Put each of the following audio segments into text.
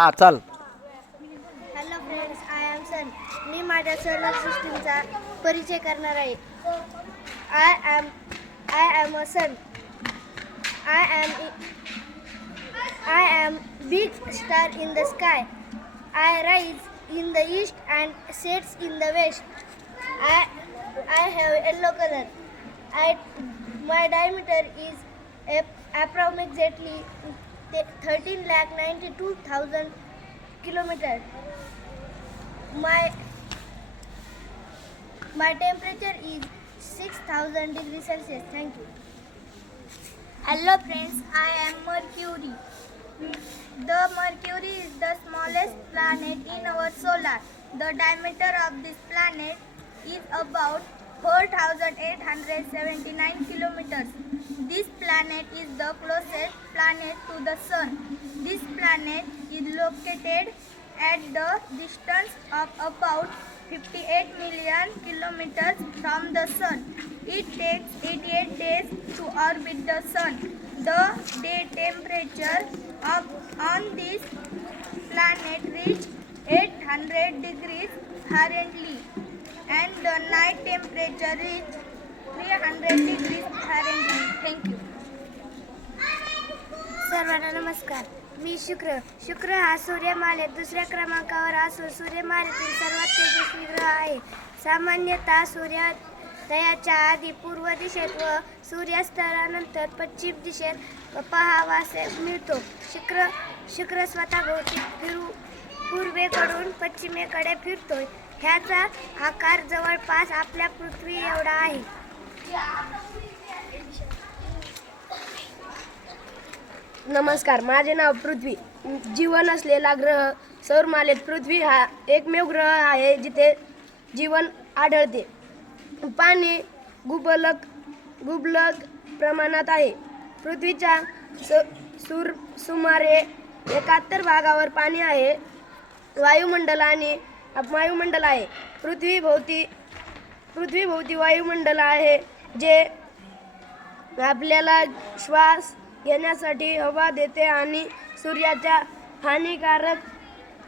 हा चल. Hello friends, I am sun. मी माझ्या सोलर सिस्टीमचा परिचय करणार आहे. I am a sun. I am big star in the sky. I rise in the east and sets in the west. I have yellow color. I My diameter is approximately 13,92,000 kilometers. My my temperature is 6,000 degrees Celsius. Thank you. Hello friends, I am Mercury. The Mercury is the smallest planet in our solar. The diameter of this planet is about 4,879 kilometers. This planet is the closest planet to the Sun. This planet is located at the distance of about 58 million kilometers from the Sun. It takes 88 days to orbit the Sun. The day temperature on this planet reaches 800 degrees Fahrenheit and the night temperature reaches 300 degrees Fahrenheit. Thank you. सर्वांना नमस्कार. मी शुक्र हा सूर्यमालेत दुसऱ्या क्रमांकावर असून सूर्यमालेतील सर्वात तेजस्वी ग्रह आहे. सामान्यतः सूर्योदयाच्या आधी पूर्व दिशेत व सूर्यास्तानंतर पश्चिम दिशेत पाहावास मिळतो. शुक्र स्वतःभोवती पूर्वेकडून पश्चिमेकडे फिरतो. ह्याचा आकार जवळपास आपल्या पृथ्वी एवढा आहे. नमस्कार, माझे नाव पृथ्वी. जीवन असलेला ग्रह सौरमालेत पृथ्वी हा एकमेव ग्रह आहे जिथे जीवन आढळते. पाणी गुबलक प्रमाणात आहे. पृथ्वीच्या सुमारे 71 भागावर पाणी आहे. वायुमंडल आहे. पृथ्वीभोवती वायुमंडल आहे जे आपल्याला श्वास घेण्यासाठी हवा देते आणि सूर्याच्या हानिकारक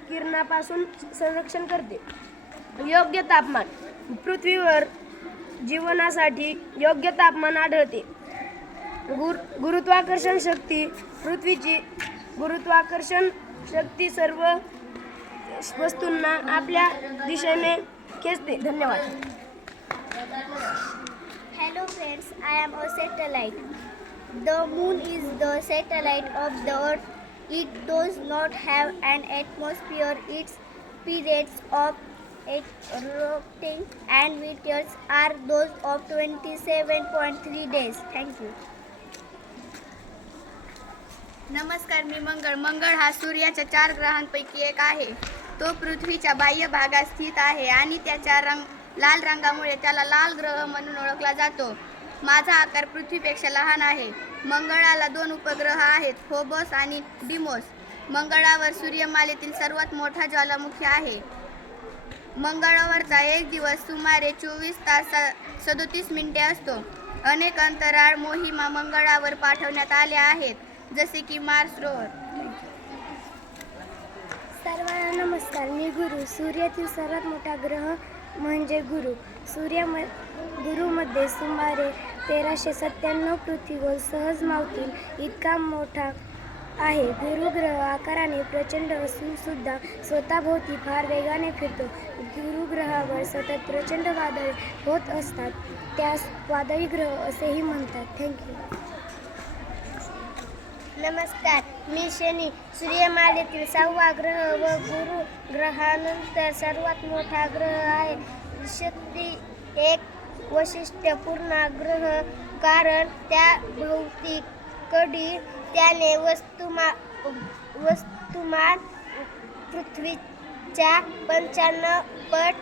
किरणापासून संरक्षण करते. योग्य तापमान. पृथ्वीवर जीवनासाठी योग्य तापमान आढळते. गुरुत्वाकर्षण शक्ती. पृथ्वीची गुरुत्वाकर्षण शक्ती सर्व वस्तूंना आपल्या दिशेने खेचते. धन्यवाद. Hello friends, I am a satellite. The moon is the satellite of the earth. It does not have an atmosphere. Its periods of rotating and meters are those of 27.3 days. Thank you. नमस्कार, मी मंगळ हा सूर्याच्या 4 ग्रहांपैकी एक आहे. तो पृथ्वीच्या बाह्य भागात स्थित आहे आणि त्याच्या लाल रंगामुळे त्याला लाल ग्रह म्हणून ओळखला जातो. माझा आकार पृथ्वीपेक्षा लहान आहे. मंगळाला 2 उपग्रह आहेत, फोबोस आणि डिमोस. मंगळावर सूर्यमालेतील सर्वात मोठा ज्वालामुखी आहे. मंगळावरचा एक दिवस सुमारे 24 तास 37 मिनिटे असतो. अनेक अंतराळ मोहिमा मंगळावर पाठवण्यात आल्या आहेत, जसे की मार्स रोवर. सर्वांना नमस्कार. मी गुरु. सूर्यातील सर्वात मोठा ग्रह म्हणजे गुरु. गुरुमध्ये सुमारे 1397 पृथ्वीगोल सहज मावतील इतका मोठा आहे. गुरु ग्रह आकाराने प्रचंड असून सुद्धा स्वतःभोवती फार वेगाने फिरतो. गुरु ग्रहावर सतत प्रचंड वादळे होत असतात. त्यास वादळी ग्रह असेही म्हणतात. थँक्यू. नमस्कार, मी शनी. सूर्यमालेतील 6वा ग्रह व गुरु ग्रहानंतर सर्वात मोठा ग्रह आहे. शक्ती एक वैशिष्ट्यपूर्ण ग्रह कारण त्या भौतिक कडी त्याने वस्तुमान पृथ्वीच्या 95 पट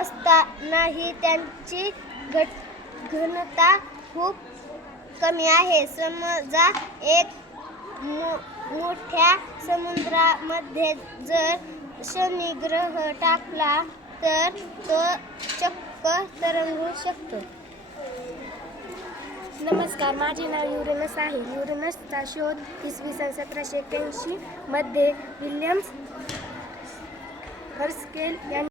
असतानाही त्यांची घनता खूप कमी आहे. समजा एक मोठ्या समुद्रामध्ये जर शनी ग्रह टाकला तर तो चक्क तरंगू शकतो. नमस्कार, माझे नाव युरेनस आहे. युरेनसचा शोध इसवी सन 1781 मध्ये विल्यम्स हर्स्केल यांनी